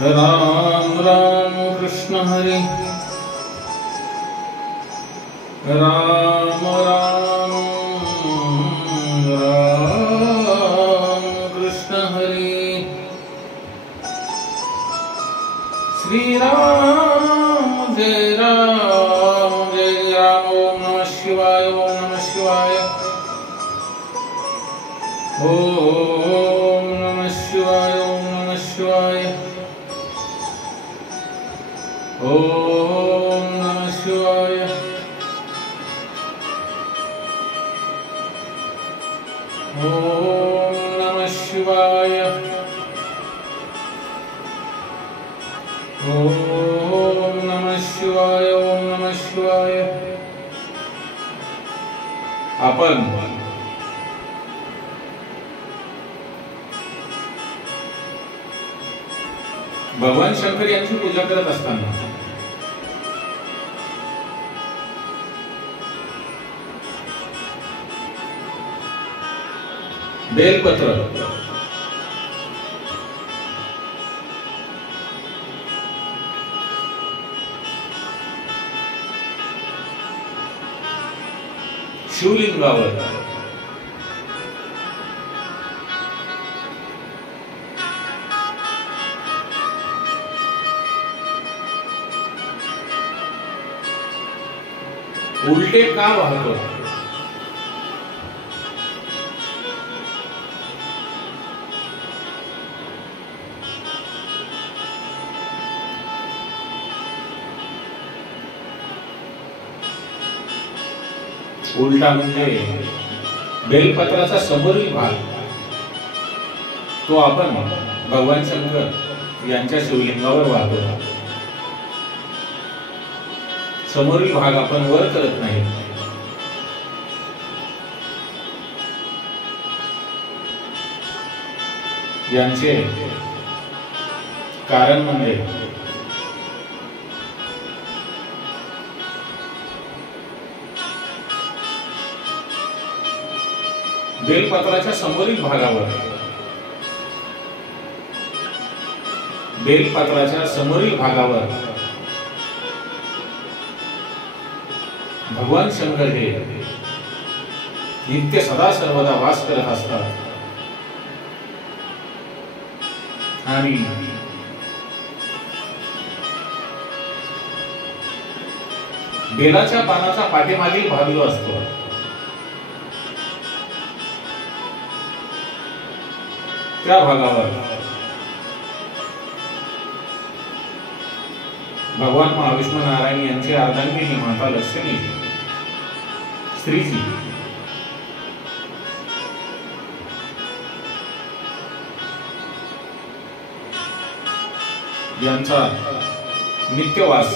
राम राम कृष्ण हरे राम राम राम कृष्ण हरे श्री राम जय राम जय राम। ओम नमः शिवाय ओम नमः शिवाय ओम नमः शिवाय ओम नमः शिवाय ओम नमः शिवाय ओम नमः शिवाय ओम नमः शिवाय ओम नमः शिवाय। आपण भगवान शंकर यांची पूजा करत असताना बेलपत्र शिवलिंगावर उलटे का वाहतो? उलटा म्हणजे बेलपत्राचा समोरील भाग तो आपण भगवान शंकर यांच्या शिवलिंगावर वाहतो। समोरील भाग आपण वर करत नाही। यांचे कारण म्हणजे बेलपत्राच्या समोरील भागावर भगवान शंकर हे नित्य सदा सर्वदा वास करत असतात आणि बेलाच्या पानाचा पाठीमागील भाग जो असतो त्या भागावर भगवान महाविष्णू नारायण यांची अर्धांगिनी माता लक्ष्मी श्रीजी यांचा नित्यवास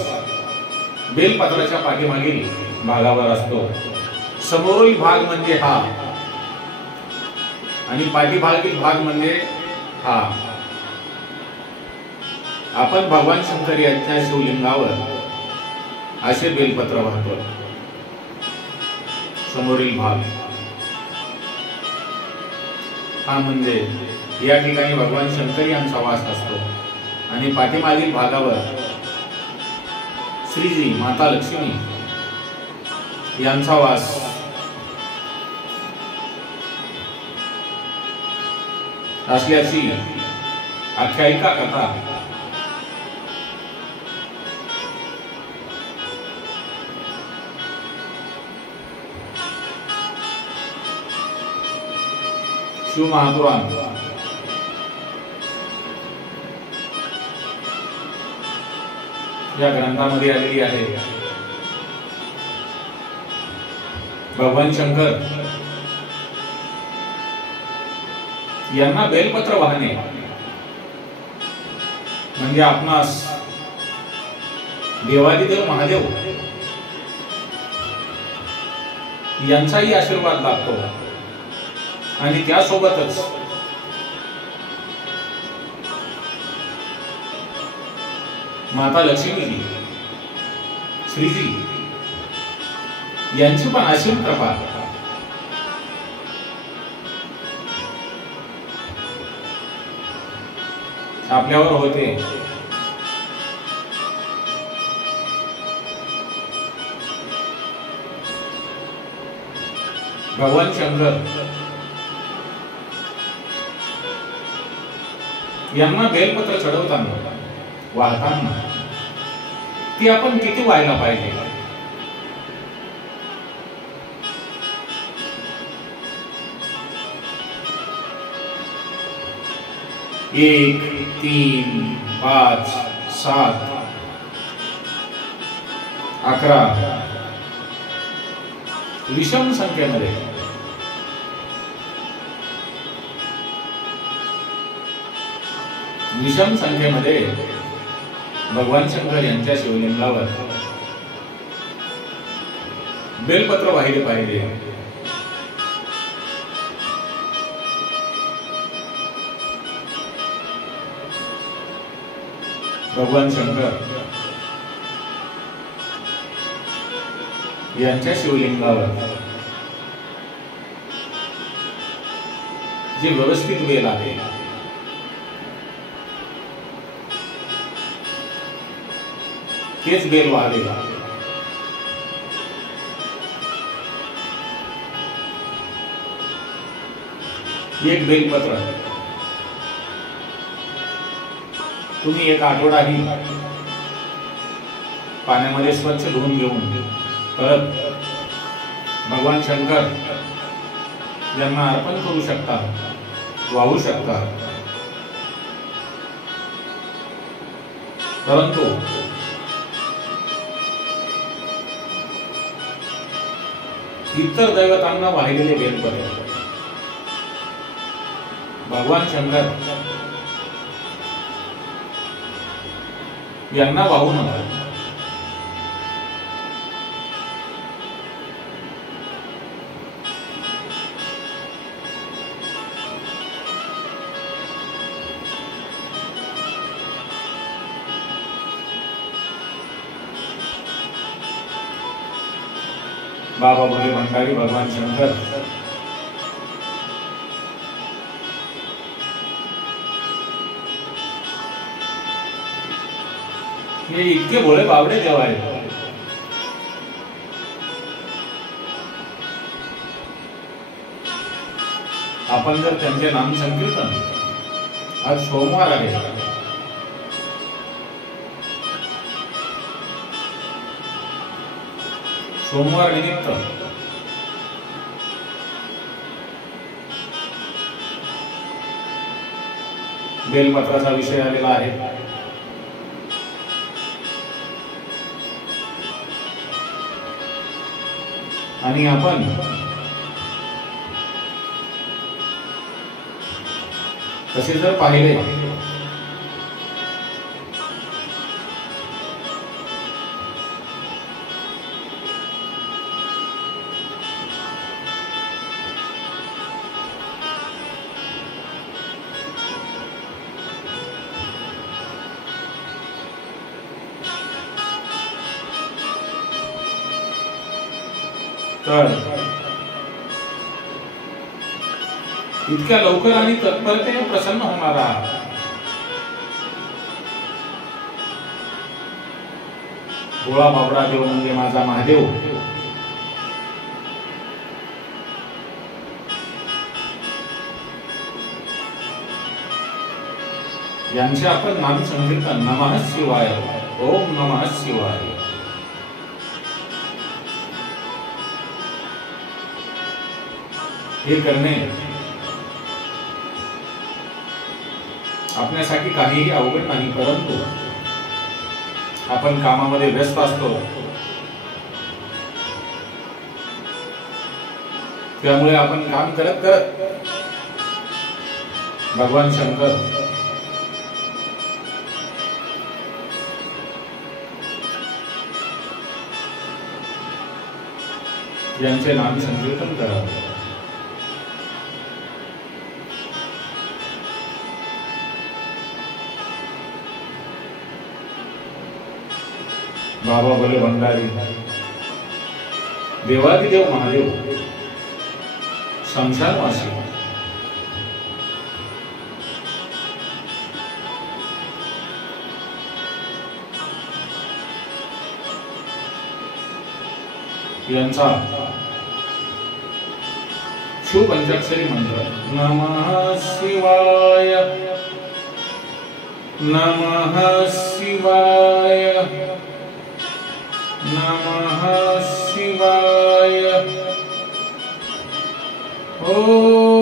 बेलपत्राच्या पाठीमागील भागावर असतो। समोरील भाग म्हणजे हा आणि पाठीमागील भाग म्हणजे हा। आपण भगवान शंकर यांच्या शिवलिंगावर असे बेलपत्र वाहतो। समोरील भाग हा म्हणजे या ठिकाणी भगवान शंकर यांचा वास असतो आणि पाठीमागील भागावर श्रीजी माता लक्ष्मी यांचा वास असल्याची आख्यायिका कथा शिव महापुराण या ग्रंथामध्ये आलेली आहे। भगवान शंकर यांना बेलपत्र वाहने म्हणजे आपणास देवादिदेव महादेव यांचाही आशीर्वाद लाभतो आणि त्यासोबतच माता लक्ष्मी श्रीजी यांची पण असीम कृपा आपल्यावर होते। भगवान शंकर यांना बेलपत्र चढवताना वाहताना ती आपण किती व्हायला पाहिजे? एक, 3, 5, 7, 11 विषम संख्येमध्ये भगवान शंकर यांच्या शिवलिंगावर बेलपत्र वाहिले पाहिजे. भगवान शंकर यांच्या शिवलिंगावर जे व्यवस्थित बेल आहे तेच बेल व्हावे. एक बेलपत्र तुम्ही एक आठवडाही पाण्यामध्ये स्वच्छ धुवून घेऊन परत भगवान शंकर यांना अर्पण करू शकता, वाहू शकता. परंतु इतर दैवतांना वाहिलेले बेलपत्र भगवान शंकर यांना वाहू नका. बाबा भोले भंडारी भगवान शंकर हे इतके भोळे बाबडे देव आहेत. आपण जर त्यांचे नाम संकीर्तन, आज सोमवार आहे, सोमवार निमित्त बेलपत्राचा विषय आलेला आहे. आणि आपण तसे जर पाहिले तर इतक्या लवकर आणि तत्परतेने प्रसन्न होणारा भोळा बाबडा देव म्हणजे माझा महादेव. यांचे आपण नाम संकीर्तन नमः शिवाय, ओम नमः शिवाय हे करणे आपल्यासाठी काहीही अवघड नाही. परंतु आपण कामामध्ये व्यस्त असतो, त्यामुळे आपण काम करत करत भगवान शंकर यांचे नाम संकीर्तन करावे. बाबा भोले भंडारी देवादिदेव महादेव संसारवासी यांचा शिव पंचाक्षरी मंत्र नमः शिवाय नमः शिवाय नमः शिवाय। ओम